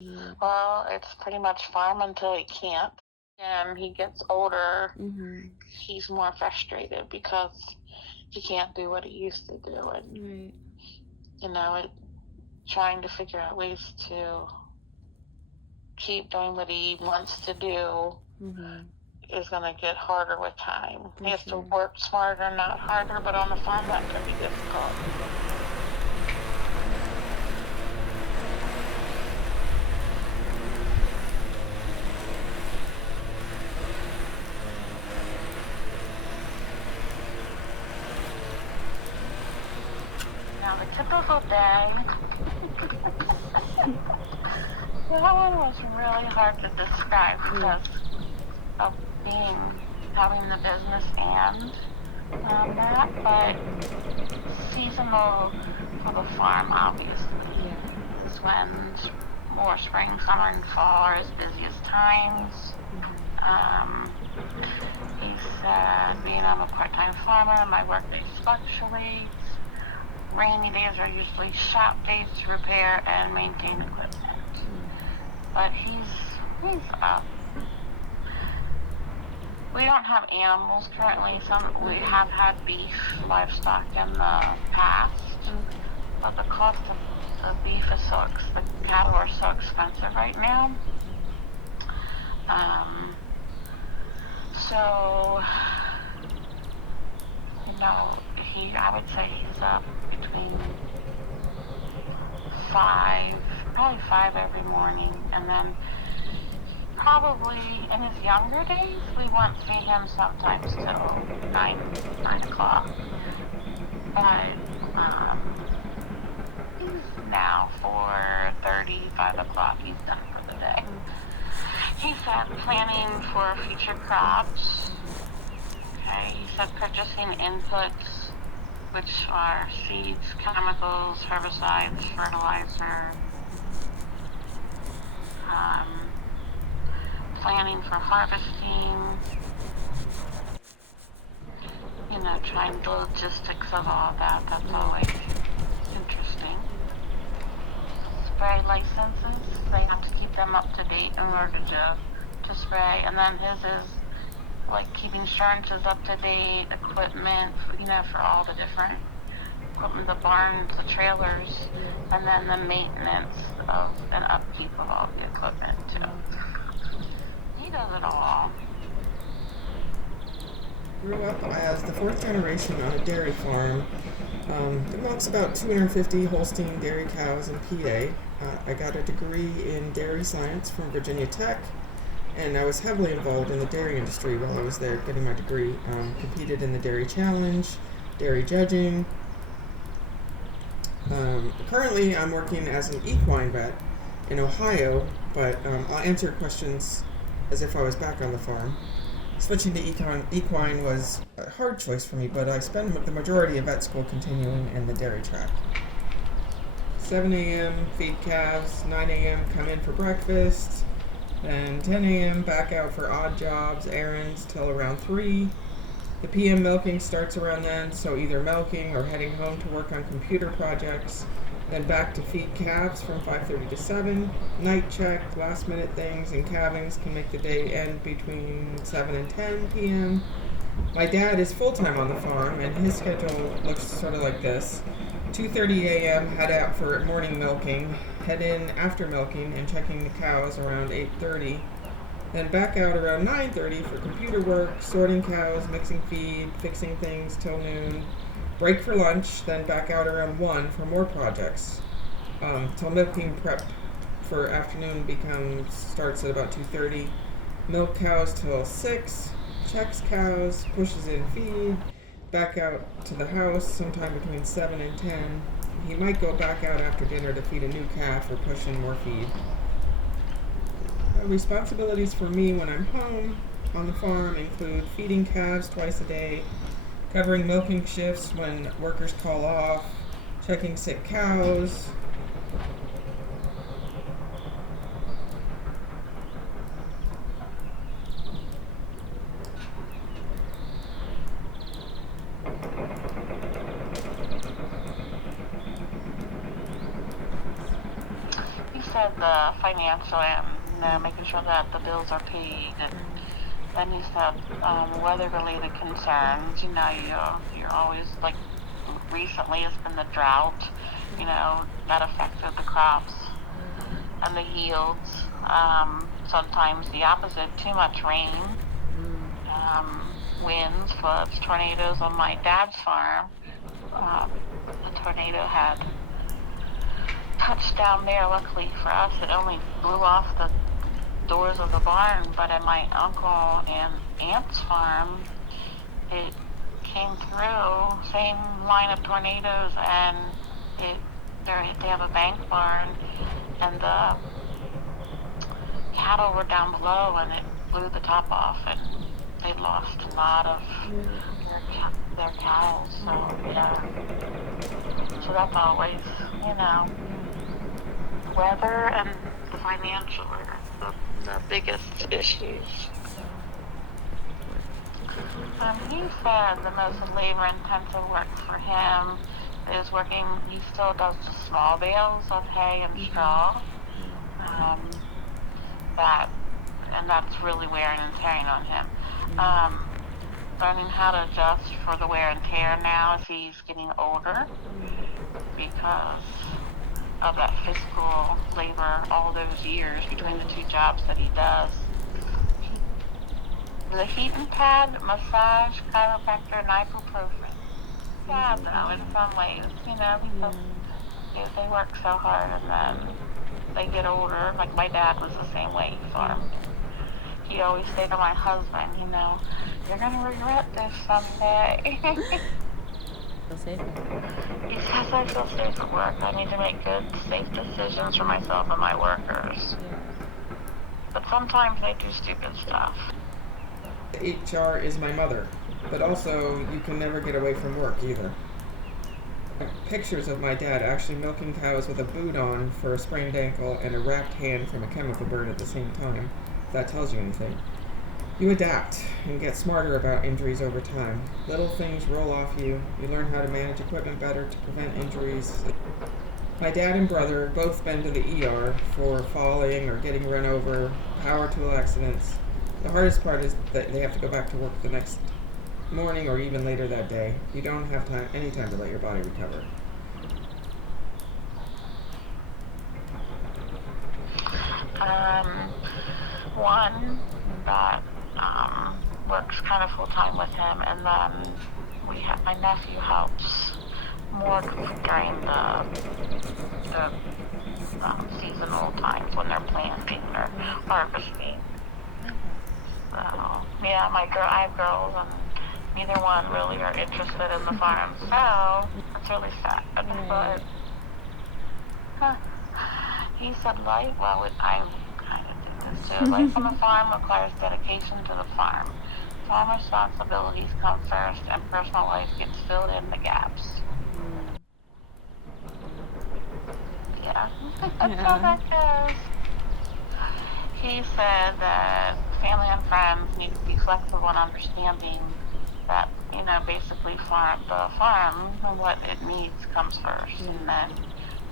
Well, it's pretty much farm until he can't. And he gets older, he's more frustrated because he can't do what he used to do. And, trying to figure out ways to keep doing what he wants to do is going to get harder with time. He has to work smarter, not harder, but on the farm that can be difficult. Now the typical day, that one was really hard to describe because of having the business and that, but seasonal for the farm, obviously, is when more spring, summer, and fall are as busy as times. He said, being I'm a part-time farmer, my work days fluctuates. Rainy days are usually shop days to repair and maintain equipment. But he's up. We don't have animals currently. We have had beef, livestock in the past, but the cost of the beef is the cattle are so expensive right now. So, I would say he's up between probably 5 every morning, and then probably in his younger days, we won't see him sometimes till 9 o'clock. But he's now 4:30, 5 o'clock, he's done for the day. He said planning for future crops. Okay, he said purchasing inputs, which are seeds, chemicals, herbicides, fertilizer. Planning for harvesting. Trying the logistics of all that. That's always interesting. Spray licenses, they have to keep them up to date in order to spray. And then his is like keeping insurances up to date, equipment, for all the different equipment, the barns, the trailers, and then the maintenance of and upkeep of all the equipment too. He does it all. Grew up as the fourth generation on a dairy farm. It milks about 250 Holstein dairy cows in PA. I got a degree in dairy science from Virginia Tech, and I was heavily involved in the dairy industry while I was there getting my degree. Competed in the Dairy Challenge, dairy judging. Currently, I'm working as an equine vet in Ohio, but I'll answer questions as if I was back on the farm. Switching to equine was a hard choice for me, but I spent the majority of vet school continuing in the dairy track. 7 a.m. feed calves, 9 a.m. come in for breakfast, then 10 a.m. back out for odd jobs, errands till around 3. The PM milking starts around then, so either milking or heading home to work on computer projects, then back to feed calves from 5:30 to 7. Night check, last minute things, and calvings can make the day end between 7 and 10 p.m. My dad is full-time on the farm, and his schedule looks sort of like this. 2:30 a.m. head out for morning milking, head in after milking and checking the cows around 8:30. Then back out around 9:30 for computer work, sorting cows, mixing feed, fixing things till noon. Break for lunch, then back out around 1 for more projects. Till milking prep for afternoon starts at about 2:30. Milk cows till 6. Checks cows, pushes in feed. Back out to the house sometime between 7 and 10. He might go back out after dinner to feed a new calf or push in more feed. Responsibilities for me when I'm home on the farm include feeding calves twice a day, covering milking shifts when workers call off, checking sick cows. He said the financial and making sure that the bills are paid, and then he said weather-related concerns. You're always like recently it's been the drought, that affected the crops and the yields. Sometimes the opposite, too much rain, winds, floods, tornadoes. On my dad's farm, a tornado had touched down there. Luckily for us, it only blew off the doors of the barn, but at my uncle and aunt's farm, it came through, same line of tornadoes, and they have a bank barn, and the cattle were down below, and it blew the top off, and they lost a lot of their cows. So yeah, so that's always, weather and the financial are the biggest issues. He said the most labor-intensive work for him is working. He still does the small bales of hay and straw. That's really wearing and tearing on him. Learning how to adjust for the wear and tear now as he's getting older, because of that physical labor all those years between the two jobs that he does. The heating pad, massage, chiropractor, and ibuprofen. Yeah, though, in some ways, because they work so hard and then they get older. Like my dad was the same way for him. He always say to my husband, you're going to regret this someday. Feel safe. He says I feel safe at work. I need to make good, safe decisions for myself and my workers. Yeah. But sometimes they do stupid stuff. HR is my mother, but also you can never get away from work either. Pictures of my dad actually milking cows with a boot on for a sprained ankle and a wrapped hand from a chemical burn at the same time, if that tells you anything. You adapt and get smarter about injuries over time. Little things roll off you. You learn how to manage equipment better to prevent injuries. My dad and brother both been to the ER for falling or getting run over, power tool accidents. The hardest part is that they have to go back to work the next morning or even later that day. You don't have any time to let your body recover. One that works kind of full time with him, and then my nephew helps more during the seasonal times when they're planting or harvesting. So yeah, I have girls, and neither one really are interested in the farm, so it's really sad. But he said life. Well, I kind of did this too. Life on the farm requires dedication to the farm. Farm responsibilities come first, and personal life gets filled in the gaps. Yeah, that's how that goes. He said that family and friends need to be flexible and understanding that, basically the farm and what it needs comes first. And then,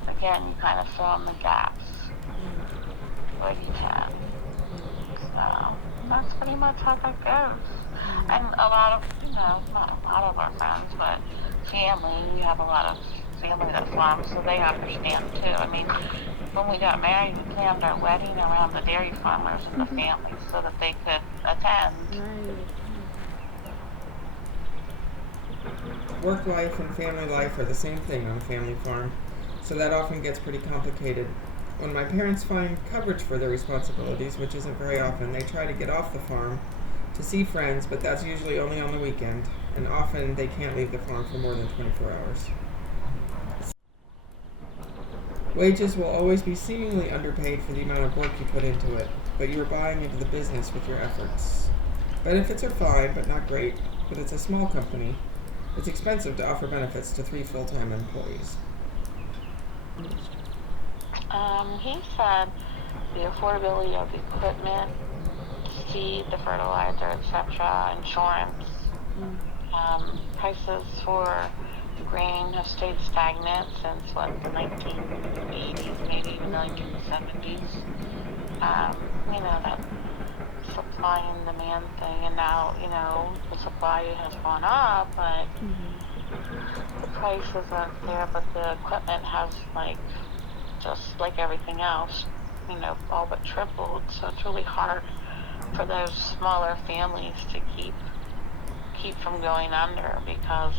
again, you kind of fill in the gaps where you can. So, that's pretty much how that goes. And a lot of, not a lot of our friends, but family, we have a lot of family that farms, so they understand too. I mean, when we got married, we planned our wedding around the dairy farmers and the families so that they could attend. Work life and family life are the same thing on a family farm, so that often gets pretty complicated. When my parents find coverage for their responsibilities, which isn't very often, they try to get off the farm to see friends, but that's usually only on the weekend, and often they can't leave the farm for more than 24 hours. Wages will always be seemingly underpaid for the amount of work you put into it, but you are buying into the business with your efforts. Benefits are fine, but not great, but it's a small company. It's expensive to offer benefits to 3 full-time employees. He said the affordability of the equipment, seed, the fertilizer, etc., insurance, prices for grain have stayed stagnant since the 1980s, maybe even 1970s. You know, that supply and demand thing, and now, you know, the supply has gone up, but the price isn't there, but the equipment has, like, just like everything else, you know, all but tripled. So it's really hard for those smaller families to keep from going under because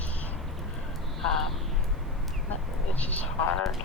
it's just hard.